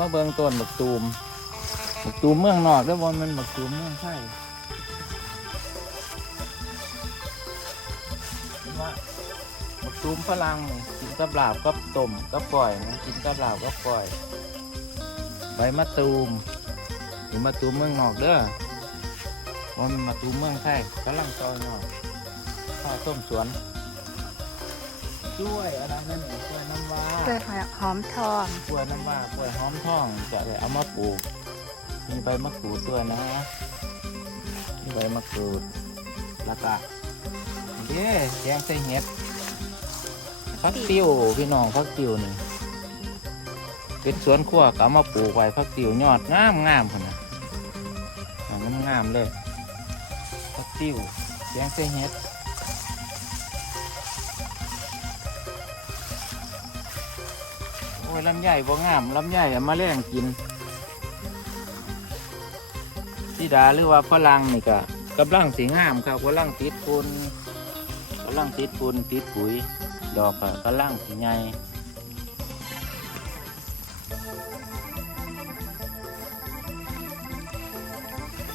มาเบิ่งต้นบักตูมบักตูมเมืองนอกแล้วบอมันบักตูมเมืองไทยเห็นว่าบักตูมฝรั่งนี่กินกับลาบกับต้มกับก่อยนกินกับลาบกับก่อย ใบมะตูมหรือมะตูมเมืองนอกเด้อมันมะตูมเมืองไทยกำลังซอยนอกข้าวต้มสวน กล้วยอะไรนั่นเองกล้วยน้ำว้าเกิดหอมทองกล้วยน้ำว้ากล้วยหอมทองจะเลยเอามาปลูกมีใบมะกรูดด้วยนะมีใบมะกรูดแล้วก็เด้แกงใส่เห็ดพักติวพี่น้องพักติวนี่เป็นสวนครัวก็เอามาปลูกไว้พักติวยอดงามงามคนนะงามงามๆเลยพักติวแกงใส่เห็ด อ้ยลำไยบ่งามลำไยเอามาแรงกินสีดาหรือว่าฝรั่งนี่ก็กำลังสีงามครับกำลังติดปุนกำลังติดปุนติดปุ๋ย ดอกก็กำลังสีใหญ่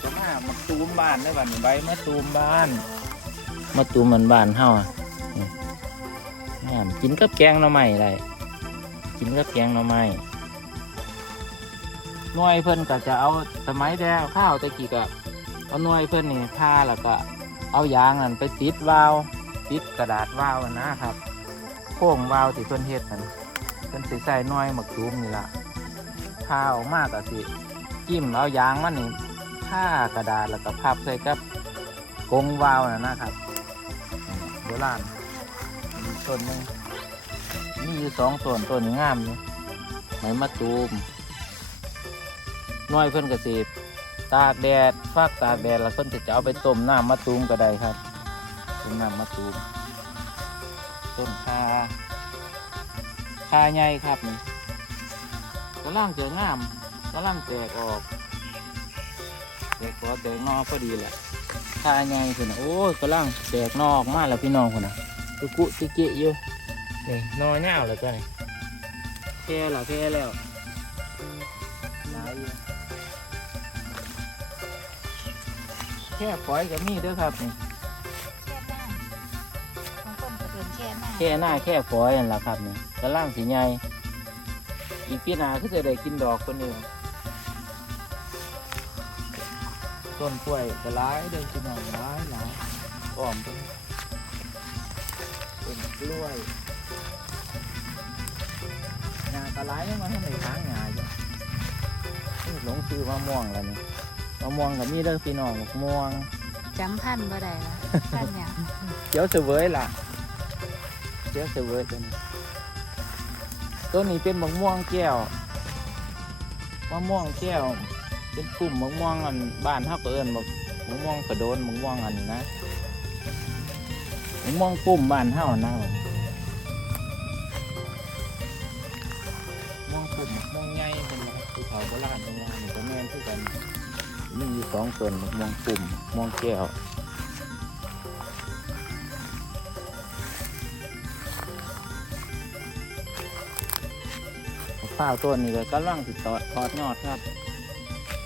ก็มามาตูมบ้านได้บ้านใบมาตูมบ้าน มาตูมมันบ้านเฮาอะนี่งามกินกับแกงหน่อไม้ได้ กินกับแกงหน่อไม้หน่วยเพิ่นก็จะเอาสมัยแดงข้าวตะกี้ก็เอาหน่วยเพิ่นนี่ผ้าแล้วก็เอายางนั่นไปติดวาล์วติดกระดาษวาล์วนะครับโค้งวาล์วที่เพิ่นเฮ็ดนั่นเพิ่นสิใส่หน่วยหมักตูมนี่ล่ะผ้าออกมาก็สิจิ้มเอายางมันนี่ผ้ากระดาษแล้วก็พับใส่กับกงวาล์วนั่นนะครับโบราณต้นนึง มีอยู่สองต้นต้นนี้งามอยู่ไหมมะตูมน้อยเพิ่อนก็สิตากแดดฟากตากแดดแล้วเพิ่อนก็จะเอาไปต้มน้ำมะตูมก็ได้ครับต้มน้ำมะตูมต้นคาคาใหญ่ครับนี่กำลังเจะงามกำลังแตกออกแตกออแตกนอกพอดีแหละคาใหญ่คือนะโอ้ยกำลังแตกนอกมาแล้วพี่น้องคนน่ะตุกุติเกะอยู่ นี่นอเน่าวแล้วก็นี่แค่ละแค่แล้วหลายอยู่แค่ฝอยก็มีเด้อครับนี่บางคนก็เดินแค่หน้าแค่หน้าแค่ฝอยนั่นแหละครับนี่กระล่างสีใหญ่อีกปีหน้าก็จะได้กินดอกคนเองต้นกล้วยก็หลายเด้อพี่น้องหลายหลายอ้อมต้นต้นกล้วย งากระไรยังมาให้ในทางงาอยู่นี่หลงซื้อมะม่วงแล้วนี่มะม่วงกับมีเด้อพี่น้องมะม่วงจำพันธุ์บ่ได้ละพันธุ์หยังเจียวเสวยล่ะเจียวเสวยตัวนี้ตัวนี้เป็นมะม่วงแก้วมะม่วงแก้ว เป็นกลุ่มมะม่วงอันบ้านเฮาก็เอิ้นมะมะม่วงกระโดนมะม่วงอันนี้นะมะม่วงปุ่มบ้านเฮานะ มะม่วงปุ่มมะม่วงใหญ่เป็นภูเขาโบราณเป็นไงนี่ก็แม่นคือกันมีอยู่สองต้นมะม่วงปุ่มมะม่วงแก้วข้าวต้นนี่ก็กำลังติดต่อทอดยอดครับ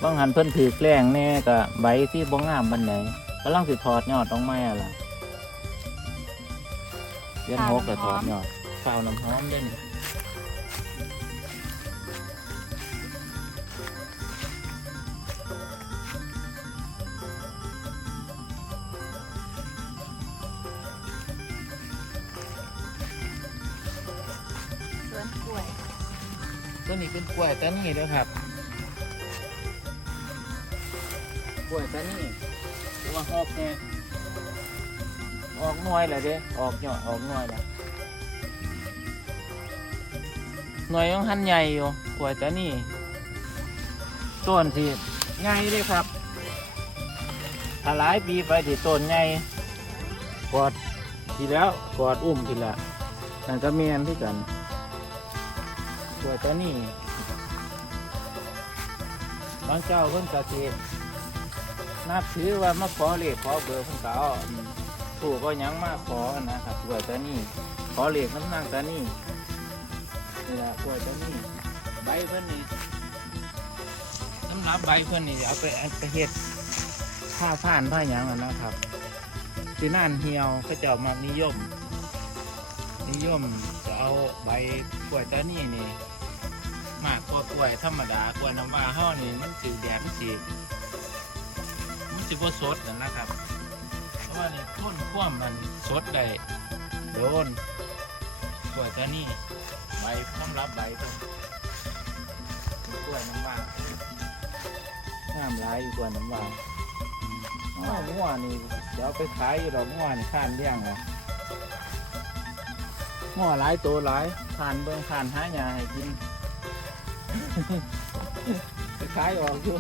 บางหันเพิ่นถือแกล้งแน่ก็ใบที่บ่งามบันไดกำลังสิถอดยอดต้ออกมาอะล่ะเดือนหกก็ถอดยอดข้าวน้ำหอมเด่น ต้นนี้เป็นกล้วยตานี่เด้อครับกล้วยตานี่ต่ว่าหอกแน่ออกหน่วยแหละเด้ออกยอดออกหน่วยแล้วหน่วยยังหันใหญ่อยู่กล้วยตานี่ต้นที่ใหญ่เลยครับถ้าหลายปีไปที่ต้นใหญ่กอดทีแล้วกอดอุ้มทีละนั่นก็เมียนที่กัน ตัวตัวนี้บางเจ้าเพิ่นกะสินับถือว่ามาขอเลขขอเบอร์เพิ่นก็เอาถูกก็ยังมาขอนะครับตัวตัวนี้ขอเลขน้ำนางตัวนี้นี่แหละตัวตัวนี้ใบเพิ่นนี่ำรับใบเพื่อนนี่เอาไปเอาไปเฮ็ดผ้าผ่านผ้าหยังนะครับที่นั่นเหี่ยวก็จะเอามานิยม นิยมจะเอาใบกล้วยตานี่นี่ มากกว่ากล้วยธรรมดากล้วยน้ำว้าห้อนี่มันสีแดงมันสีมันสีบ่สดนั่นนะครับ เพราะว่านี่ต้นคว่ำมันสดได้โดนกล้วยตานี่ใบสำรับใบเพิ่นป็นกล้วยน้ำว้าน้ำลายอยู่กล้วยน้ำว้าอ๋อม่วนี่เดี๋ยวไปขายอยู่ดอกม่วนี่ข้านเลี้ยงเหรอ ม่วหลายตัวหลายผ่านเบิ่งผ่านหาหญ้าให้กินไปขายออกอยู่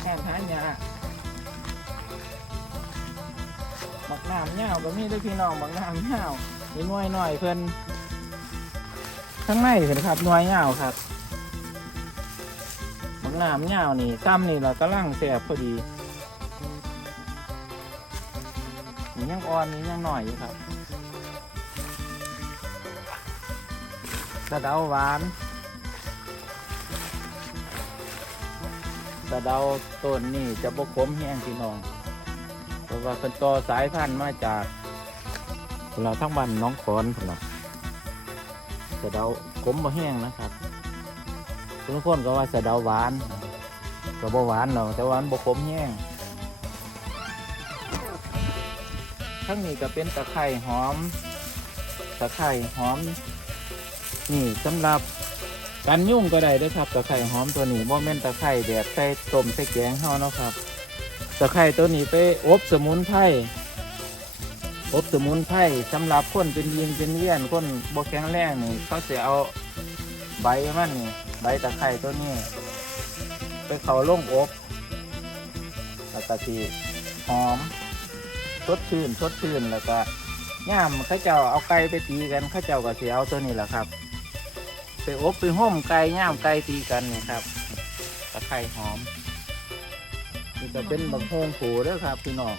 แข่งหาหญ้าบักน้ำเงาวก็มีเด้วยพี่น้องบักน้ำเงาวนี่หน่วยหน่อยเพิ่นข้างในเห็นครับหน่วยเงาวครับบักน้ำเงาวนี่ซ้ำนี่เรากำลังแสบพอดีนี่ยังอ่อนนี่ยังหน่อยอยู่ครับ กระเดาหวานสะเดาต้นนี่จะบกคมแห้งพี่น้อง เพราะว่าเป็นต่อสายพันธุ์มาจากเราทั้งบ้านน้องขอนพนละสะเดาขมบ่แห้งนะครับทุกคนก็ว่าสะเดาหวานก็บ่หวานหรอกแต่หวานบ่ขมแห้งทั้งนี้ก็เป็นตะไคร่หอม ตะไคร่หอม นี่สำหรับกันยุ่งก็ได้เด้วยครับตะไคร่หอมตัวนี้โมเมนตะไคร่แบบใส่ต้มใส่แกงเฮาเนาะครับตะไคร่ตัวนี้ไปอบสมุนไพรอบสมุนไพรสำหรับคนเป็นยีนเป็นเวียนคนบ่แข็งแรงนี่เขาจะเอาใบมันนี่ใบตะไคร่ตัวนี้ ไปเขาลงอบแล้วก็สีหอมสดชื่นสดชื่นแล้วก็ย่ามเขาเจ้าเอาไก่ไปตีกันเขาเจ้าก็เสียเอาตัวนี้แหละครับ ไปอบไปห่มไก่ย่ามไก่ตีกันนี่ครับตะไคร่หอม นี่ก็เป็นบังโฮงผูเด้อครับพี่น้อง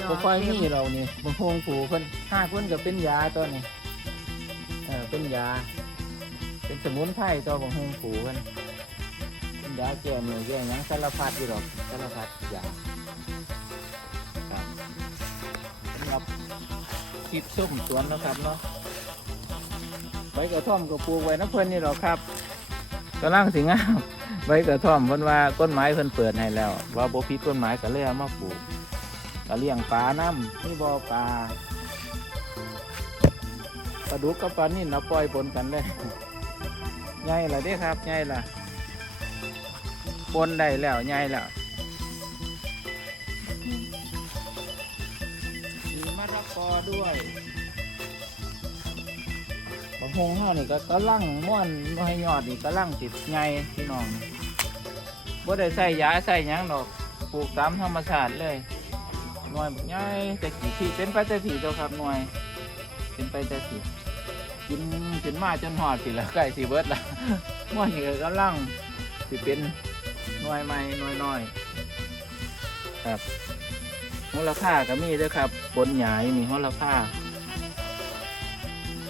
ดอบ่กค่อยเต็มีมเรานี่บังโฮงผูเพิ่นห้าเพิ่นก็เป็นยาตัวนี้เออเป็นยา เป็นสมุนไพรตัวบังโฮงผูเพิ่นเป็นยาแก้เมื่อยแก้หยังสารพัดอยู่ดอกสารพัดยาครับสำหรับคลิปส้มสวนนะครับเนาะ ใบกระท่อมก็ปลูกไว้นะเพื่อนนี่หรอกครับกำลังสิงามใบกระท่อมเพิ่นว่าต้นไม้เพิ่นเปิดให้แล้ว ว่าบ่ผิดต้นไม้ก็เลยเอามาปลูกก็เลี้ยงปลาน้ำนี่บ่อปลาปลาดุกกับปลานี่เราปล่อยปนกันเลยใหญ่ละเด้ครับใหญ่ละปนได้แล้วใหญ่แล้วมีมะละกอด้วย บางเฮานี่ก็กำลังม่วนน้อยยอดนี่กำลังติดไงพี่น้องบ่ได้ใส่ยาใส่หยังดอกปลูกตามธรรมชาติเลยหน่วยบักใหญ่แต่กี่ที่เป็นไปแต่ที่ตัวครับหน่วยเป็นไปแต่ที่กินกินมาจนหอดสิละใกล้สิเบิดละม่วนนี่ก็กำลังสิเป็นหน่วยใหม่หน่วยน้อยครับมูลค่าก็มีด้วยครับผลหยายมีมูลค่า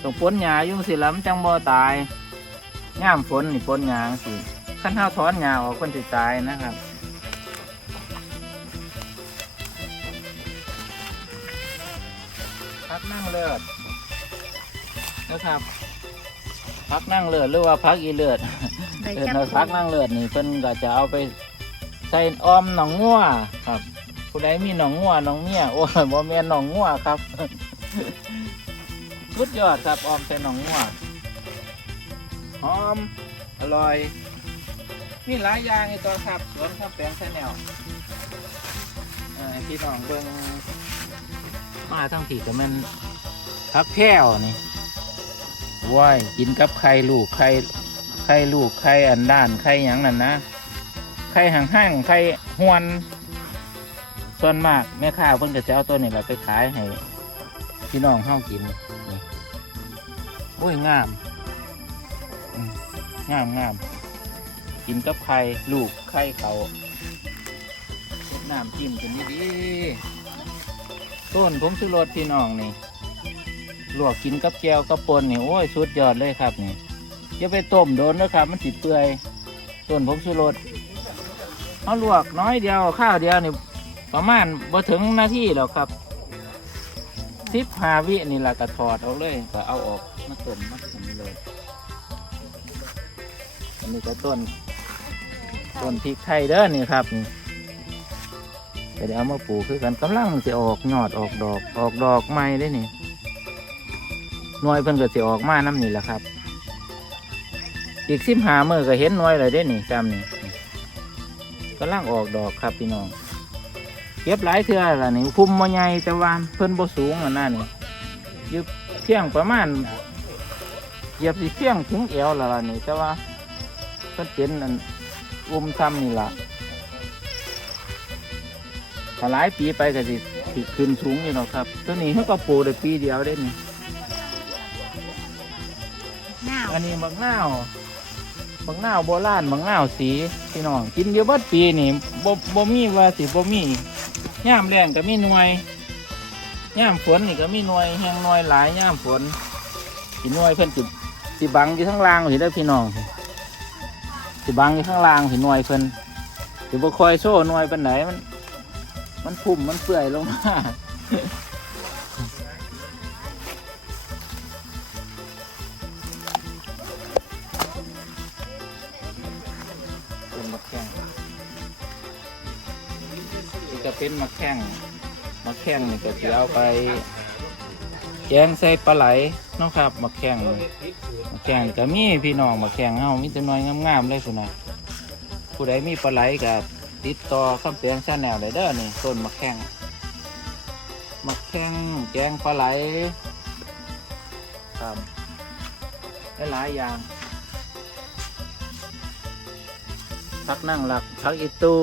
ต้องพ้นหญ้าอยุ่งสิล้ำจังบ่ตายย่ามฝนนี่พ้นหญ้าสิขั้นเท้าถอนหญ้าออกคนสิตายนะครับพักนั่งเลิศนะครับพักนั่งเลิศหรือว่าพักอีเลิศใบเอิ้นจับว่าพักนั่งเลิศนี่เพิ่นก็จะเอาไปใส่ออมหนองงัวครับผู้ใดมีหนองงัวหนองเมียโอ้ยบ่แม่นหนองงัวครับ สุดยอดครับออมใส่หนองงัวหอม อร่อยมีหลายอย่างในตัวครับสวนข้าวแปลงชาแนลพี่น้องเบิ่งมาทั้งที่ก็แมันพักแพ้วนี่ว้ายกินกับไข่ลูกไข่ไข่ลูกไข่อันด้านไข่หยังนั่นนะไข่ห่างห้างๆไข่หวนส่วนมากแม่ค้าเพิ่นก็จะเอาตัวนี้แหละไปขายให้พี่น้องเฮากิน โอ้ยงามงามงามกินกับไข่ลูกไข่เขาเฮ็ดน้ำจิ้มกันดีๆต้นผมซื้อรสพี่น้องนี่ลวกกินกับแก้วกับปนนี่โอ้ยสุดยอดเลยครับนี่อย่าไปต้มโดนนะครับมันสิดเปื่อยต้นผมซื้อรสเขาลวกน้อยเดียวข้าวเดียวนี่ประมาณบ่ถึงนาทีหรอกครับสิบหาวินี่ละก็ถอดเอาเลยก็เอาออก มาต้มมาต้มเลยอันนี้ก็ต้น ต้นพริกไทยเด้อนี่ครับนี่ก็เดี๋ยวเอามาปลูกคือกันกำลังจะออกยอดออกดอก ออกดอกใหม่ได้นี่หน่วยเพิ่นก็จะออกมาน้ำนี่แหละครับ อีกสิบหามือก็เห็นหน่วยเลยได้นี่จำนี่กำลังออกดอกครับพี่น้องเก็บหลายเทื่อละนี่คุมมาใหญ่แต่ว่าเพิ่นบ่สูงอันนั้นนี่อยึบเพียงประมาณ เหยียบสิเพียงถึงเอวและล่ะนี่ แต่ว่าเพิ่นเป็นอันอุ้มซ้ำนี่ล่ะถ้าหลายปีไปก็สิสิขึ้นสูงอยู่หรอกครับ ตัวนี้เขาก็ปลูกได้ปีเดียวได้นี่หนาวอันนี้บักนาวบักนาวโบราณบักนาวสีพี่น้องกินเดียวเบัดปีนี่บ่บ่มีว่าสิบ่มีย่ามแรงก็มีหน่วยย่ามฝนนี่ก็มีหน่วยแห้งหน่วยหลายย่ามฝนสิหน่วยเพิ่นสิ สิบังอยู่ข้างล่างสิเด้อพี่น้องสิบังอยู่ข้างล่างสิหน่วยเพิ่นสิบ่คอยโซ่หน่วยเปานไหนมัน มันพุ่มมันเปื่อยลงมาเป็นมะแข้งนี่ก็เป็นมะแข้งมะแข้งนี่ก็จะเอาไป แกงใส่ปลาไหลเนาะครับมะแข้งมะแข้งก็มีพี่น้องมะแข้งเฮามีแต่น้อยงามๆเลยคุณนะผู้ใดมีปลาไหลกับติดต่อคำเสียงชาแนลได้เด้อนี่ต้นมะแข้งมะแข้งแกงปลาไหลครับหลายอย่างพักนั่งหลักพักอีตู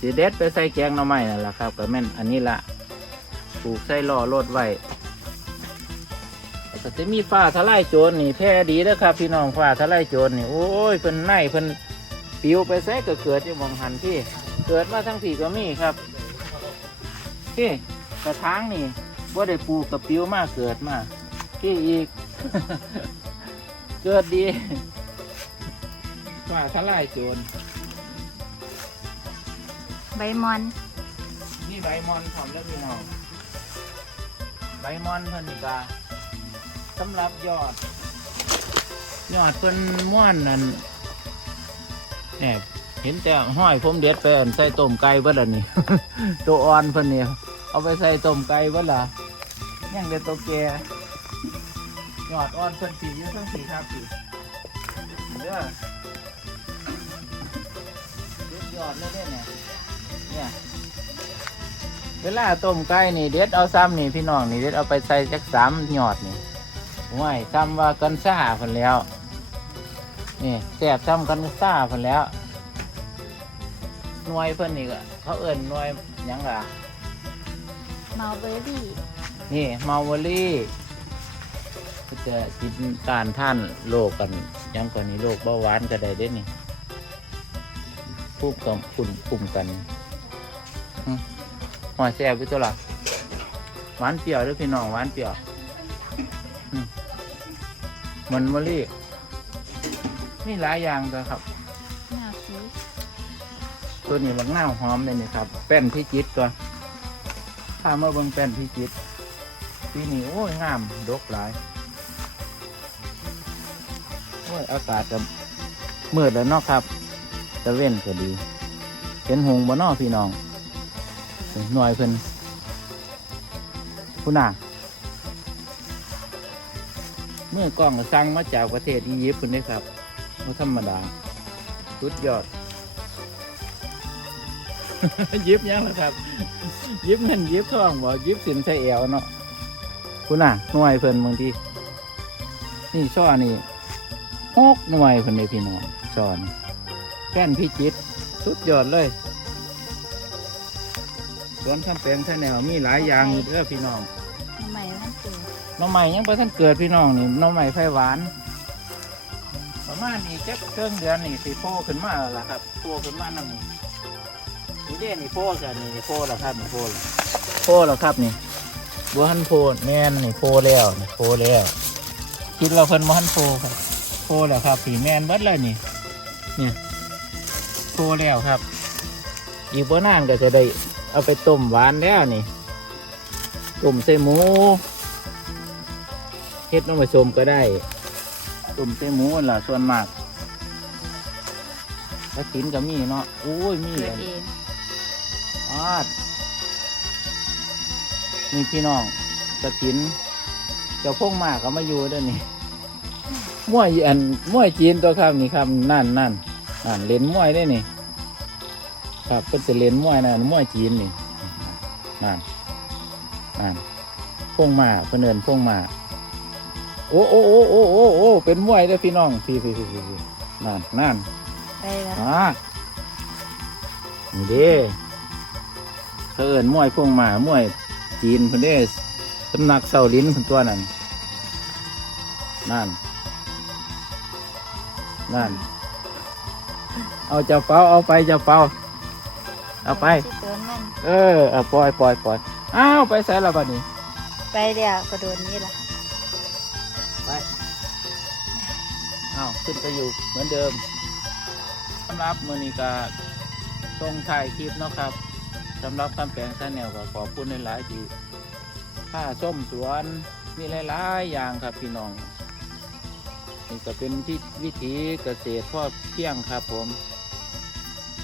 สีเด็ดไปใส่แกงหน่อไม้นั่นแหละครับก็แม่นอันนี้ละ ปลูกใส่ล่อรดไว้แล้วก็จะมีฟ้าทลายโจรนี่แท้ดีนะครับ พี่น้องฟ้าทลายโจรนี่โอ้ยเพิ่นไนเพิ่นปิวไปใส่ก็เกิดอยู่หมองหันที่ เกิดมาทั้งที่ก็มีครับที่กระถางนี่ว่าได้ปลูกกับปิวมาเกิดมาที่อีก เกิดดีว่าทลายโจรใบมอนนี่ใบมอนพร้อมแล้วพี่น้อง ใบมอนเพิ่นนี่ก็สำหรับยอด ยอดเพิ่นม่วนนั่นแอบเห็นแต่ห้อยผมเด็ดไปอันใส่ต้มไก่เบิดอันนี้ตัวอ่อนเพิ่นนี่เอาไปใส่ต้มไก่เบิดละยังเด็ดตัวแก่ยอดอ่อนเพิ่นสีอยู่ทั้งสีครับสีเด้อสุดยอดเลยเด้อเนี่ยเนี่ย เวลาต้มไก่นี่เด็ดเอาซ้ำนี่พี่น้องนี่เด็ดเอาไปใส่จักสามหยอดนี่ห่วยซ้ำว่ากันซ่าคนแล้วนี่แสบซ้ำกันซ่าคนแล้วหน่วยเพิ่นนี่ก็เขาเอิ่นหน่วยหยังล่ะมัลเบอรี่นี่มาวอลี่ก็จะกินการท่านโรคกันหยังกว่านี้โรคเบาหวานก็ได้เด้นี่พูดกับคุณปุ่มกันหึห อยแซ่บไปตัวละหวานเปรี้ยวเด้วยพี่น้องหวานเปรี้ยวหึมันมะลิมีหลายอย่างเลยครับหน้าสีตัวนี้มันน่าวหอมเลยนี่ครับ แป้นพี่จิตก่อนถ้ามาเบิ่งแป้นพี่จิตปีนี้โอ้ยงามดกหลายโอ้ยอากาศจะมืดแล้วเนาะครับตะเว้นก็ดี เห็นหงบ่เนอพี่น้อง หน่อยเพิ่นคุณน่ะเมื่อกล้องก็สั่งมาจากประเทศอียิปต์คุณได้อครับไม่ธรรมดาสุดยอด ยิบยังล่ะครับ ยิบเงินยิบทองบ่ยิบสินใส่เอวเนาะคุณน่ะหน่วยเพิ่นบางทีนี่ช่อนี่หกหน่วยเพิ่นเลยพี่น้องช่อนี่แป้นพี่จิตสุดยอดเลย สวนคำแปลงท่านแนวมีหลายอย่างอยู่เด้อพี่น้องใหม่มันเกิดหน้องใหม่ยังไปท่านเกิดพี่น้องนี่หน้องใหม่ไฟหวาน ประมาณนี้จักเครื่องเดือนนี่สิโผล่ขึ้นมาแล้วล่ะครับโผล่ขึ้นมานั่นนี่นี่เด้นี่โผล่กันนี่โผล่แล้วครับนี่โผล่แล้วโผล่แล้วครับนี่บัวหันโผล่แม่นนี่โผล่แล้วนี่โผล่แล้วคิดเราเพิ่นบัวหันโผล่ครับโผล่แล้วครับผีแม่นเบิดเลยนี่เนี่ยโตแล้วครับ อีกบ่นานก็จะได้ เอาไปต้มหวานแล้วนี่ต้มใส่หมูเฮ็ดน้ำผสมก็ได้ต้มใส่หมูนั่นล่ะส่วนมากกระถินก็มีเนาะโอ้ยมีเกิอัดนเองอาดนี่พี่น้องกระถินเจ้าพงมากก็มาอยู่เด้วยนี่มวยอันมวยจีนตัวครับนี่ครับนั่นนั่นนั่นเล่นมวยได้นี่ ครับเป็นจะเล่นมวยนะมวยจีนนี่นั่นนั่นพงมาเพื่นเอินพงมาโอ้โอ้โอ้โอ้โอ้โอ้เป็นมวยเด้อพี่น้องพี่พี่พี่พี่นั่นนั่นไปแล้วอ่านี่เด้เขาเอินมวยพวงหมามวยจีนเพิ่นเด้สำนักเสาลิ้นเพิ่นตัวนั้นนั่นนั่น เอาเจ้าเป้าเอาไปเจ้าเป้า เอาไป ที่ตัวมัน เออเอาปล่อยปล่อยปล่อยอ้าวไปใส่ละบัดนี้ ไปแล้วก็โดนนี่ล่ะไปอ้าวขึ้นไปอยู่เหมือนเดิมสำหรับมือนี้ก็ตรงถ่ายคลิปเนาะครับสำหรับคำแปลงชาแนลก็ขอบคุณหลายๆที่ผ้าส้มสวนมีหลายๆอย่างครับพี่น้อง นี่ก็เป็นที่วิถีเกษตรพ่อเพียงครับผม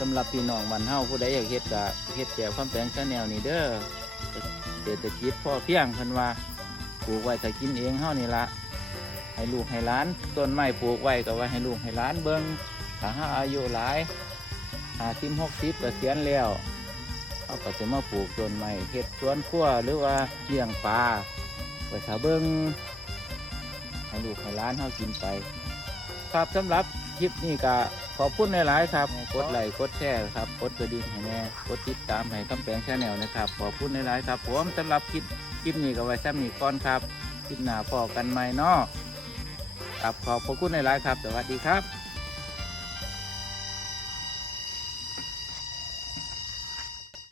สำหรับพี่น้องบ้านเฮาผู้ใดอยากเฮ็ดก็เฮ็ดแบบคำแปลงชาแนลนี่เด้อเศรษฐกิจพ่อเพียงเพิ่นว่าปลูกไว้ถ้ากินเองเฮานี่ละให้ลูกให้หล้านต้นไม้ปลูกไว้ก็ไว้ให้ลูกให้หล้านเบิ่งถ้าหาอายุหลายหาทิมหกสิบเกษียณแล้วเขาก็จะมาปลูกต้นไม้เฮ็ดสวนครัวหรือว่าเลี้ยงปลาไว้ถ้าเบิ่งให้ลูกให้หล้านเฮากินไปครับสำหรับ คลิปนี้ก็ขอบคุณหลายๆครับ กดไลค์กดแชร์ครับ กดกระดิ่งให้แน่กดติดตามให้คำแปลงแชแนลนะครับ ขอบคุณหลายๆครับผมสำหรับคลิปคลิปนี้ก็ไว้ซ้ำนี้ก่อนครับ คลิปหน้าพอกันใหมเนาะครับขอบคุณในไลฟ์ครับ สวัสดีครับ